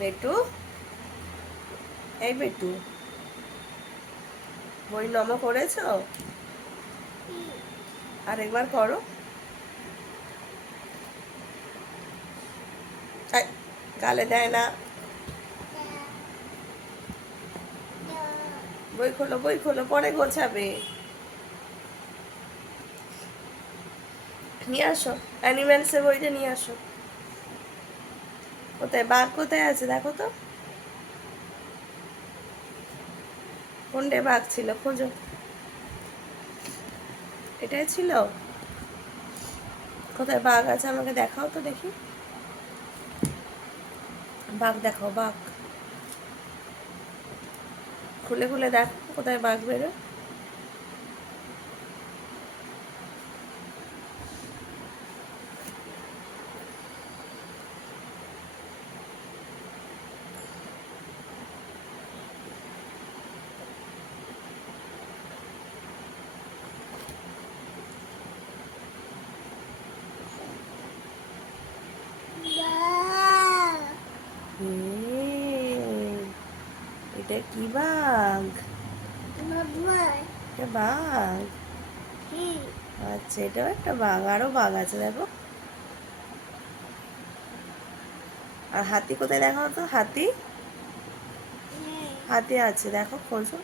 বেটু, এই বেটু, বই নম করেছো? আর একবার করো। গালে দেয় না। বই খোলো, বই খোলো, পরে গোছাবে। নিয়ে আসো, অ্যানিমেলসের বইটা নিয়ে আসো। কোথায় বাঘ, কোথায় আছে দেখো তো। কোনটা বাঘ ছিল, খোঁজো। এটাই ছিল। কোথায় বাঘ আছে আমাকে দেখাও তো দেখি। বাঘ দেখাও, বাঘ খুলে খুলে দেখো কোথায় বাঘ বেরোয়। এটা কি বাঘ? এটা বাঘ। আচ্ছা, এটাও একটা বাঘ, আরো বাঘ আছে দেখো। আর হাতি কোথায় দেখাও তো, হাতি। হাতি আছে দেখো, খোঁজো।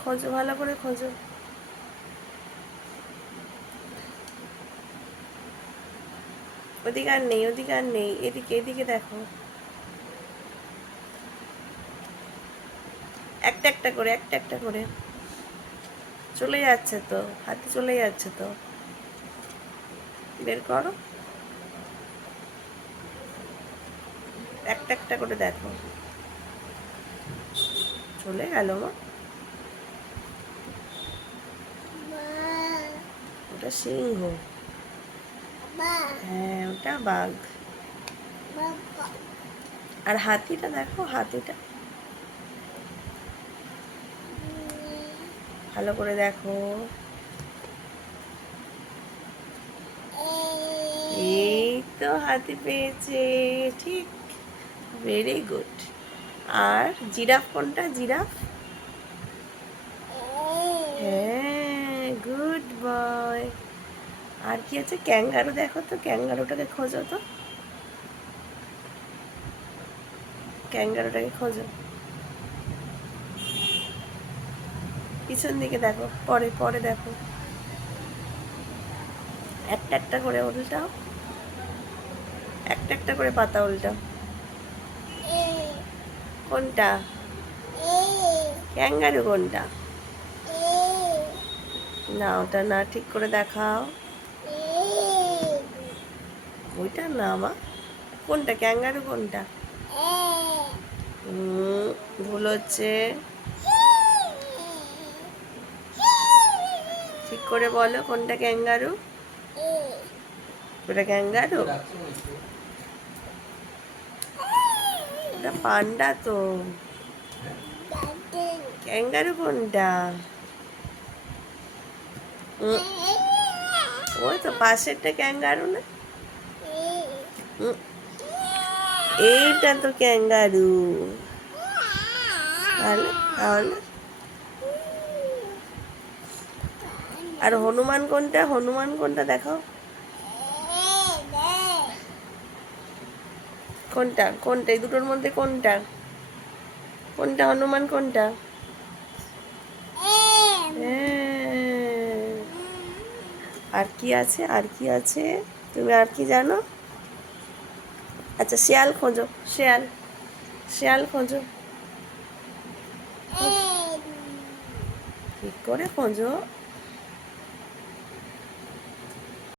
খোঁজো, ভালো করে খোঁজো। ওদিকে আর নেই, ওদিকে আর নেই, এদিকে এদিকে দেখো। একটা একটা করে, একটা একটা করে চলে যাচ্ছে তো, হাতি চলে যাচ্ছে তো। বের করো, একটা একটা করে দেখো। চলে গেল মা। ওটা সিংহ। হ্যাঁ, ওটা বাঘ। আর হাতিটা দেখো, হাতিটা ভালো করে দেখো। এই তো হাতি পেয়েছে, ঠিক, ভেরি গুড। আর জিরাফ কোনটা, জিরাফ? হ্যাঁ, গুড বয়। আর কি আছে, ক্যাঙ্গারু দেখো তো, ক্যাঙ্গারুটাকে খোঁজো তো, ক্যাঙ্গারুটাকে খোঁজো। পিছন দিকে দেখো, পরে পরে দেখো। একটা একটা করে উল্টাও, একটা একটা করে পাতা উল্টাও। কোনটা ক্যাঙ্গারু, কোনটা? না, ওটা না, ঠিক করে দেখাও। ওইটা না মা, কোনটা ক্যাঙ্গারু, কোনটা? ভুল হচ্ছে, ঠিক করে বলো কোনটা ক্যাঙ্গারু। ওটা ক্যাঙ্গারু, ওটা পান্ডা তো। ক্যাঙ্গারু কোনটা? ওই তো পাশেরটা ক্যাঙ্গারু না। এইটা তো ক্যাঙ্গারু। তাহলে তাহলে আর হনুমান কোনটা, হনুমান কোনটা দেখাও। কোনটা কোনটা এই দুটোর মধ্যে কোনটা, কোনটা হনুমান, কোনটা? আর কি আছে, আর কি আছে, তুমি আর কি জানো? আচ্ছা, শিয়াল খোঁজো, শিয়াল, শিয়াল খোঁজো, ঠিক করে খোঁজো।